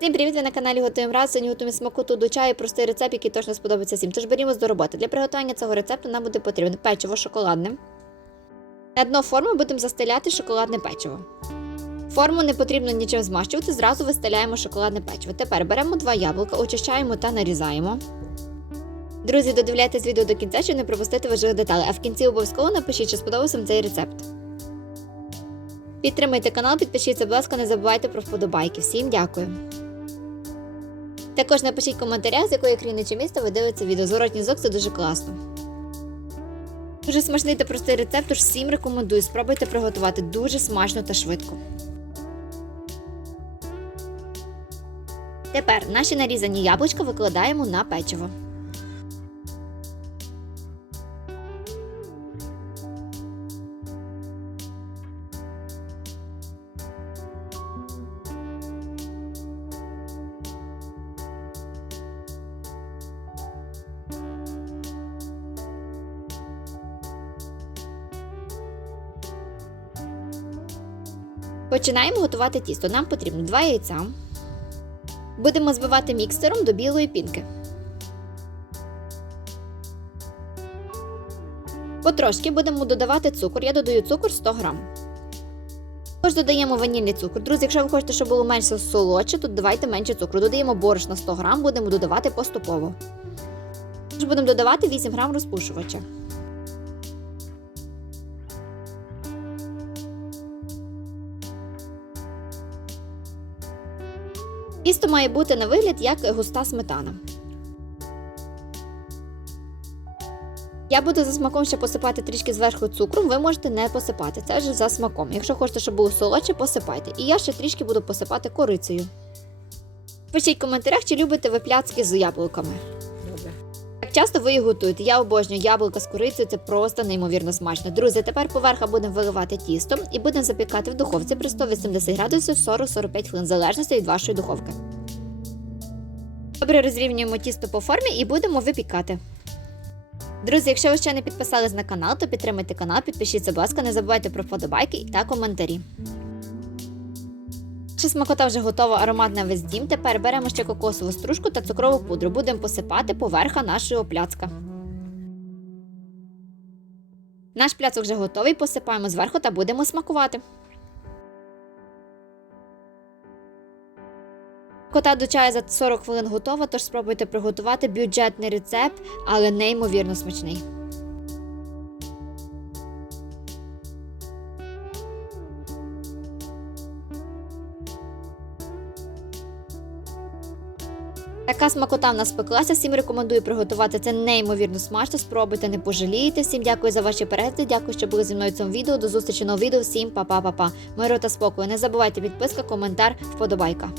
Всім привіт! Ви на каналі Готуємо раз. Сьогодні готуємо смакоту до чаю, простий рецепт, який точно сподобається всім. Тож берімо до роботи. Для приготування цього рецепту нам буде потрібно печиво шоколадне. На дно форми будемо застеляти шоколадне печиво. Форму не потрібно нічим змащувати, зразу вистеляємо шоколадне печиво. Тепер беремо два яблука, очищаємо та нарізаємо. Друзі, додивляйтесь відео до кінця, щоб не пропустити важливих деталей, а в кінці обов'язково напишіть, чи сподобався вам цей рецепт. Підтримайте канал, підпишіться, будь ласка, не забувайте про вподобайки. Всім дякую! Також напишіть коментаря, з якої країни чи міста ви дивитеся відео. Зворотній зок це дуже класно. Дуже смачний та простий рецепт, тож всім рекомендую. Спробуйте приготувати дуже смачно та швидко. Тепер наші нарізані яблучка викладаємо на печиво. Починаємо готувати тісто. Нам потрібно 2 яйця. Будемо збивати міксером до білої пінки. Потрошки будемо додавати цукор. Я додаю цукор 100 грам. Також додаємо ванільний цукор. Друзі, якщо ви хочете, щоб було менше солодше, то додавайте менше цукру. Додаємо борошна 100 грам, будемо додавати поступово. Також будемо додавати 8 грам розпушувача. Тісто має бути на вигляд як густа сметана. Я буду за смаком ще посипати трішки зверху цукру, ви можете не посипати. Це вже за смаком. Якщо хочете, щоб було солодше, посипайте. І я ще трішки буду посипати корицею. Пишіть в коментарях, чи любите ви пляцки з яблуками. Як часто ви їх готуєте? Я обожнюю яблука з корицею, це просто неймовірно смачно. Друзі, тепер поверха будемо виливати тісто і будемо запікати в духовці при 180 градусів 40-45 хвилин, в залежності від вашої духовки. Добре розрівнюємо тісто по формі і будемо випікати. Друзі, якщо ви ще не підписались на канал, то підтримайте канал, підпишіться, будь ласка, не забувайте про вподобайки та коментарі. Наша смакота вже готова, аромат на весь дім. Тепер беремо ще кокосову стружку та цукрову пудру. Будемо посипати поверха нашого пляцка. Наш пляцок вже готовий, посипаємо зверху та будемо смакувати. Кота до чаю за 40 хвилин готова, тож спробуйте приготувати бюджетний рецепт, але неймовірно смачний. Така смакота в нас спеклася. Всім рекомендую приготувати це неймовірно смачно. Спробуйте, не пожалієте. Всім дякую за ваші перегляди. Дякую, що були зі мною в цьому відео. До зустрічі нового відео. Всім па-па-па-па. Миру та спокою. Не забувайте підписка, коментар, вподобайка.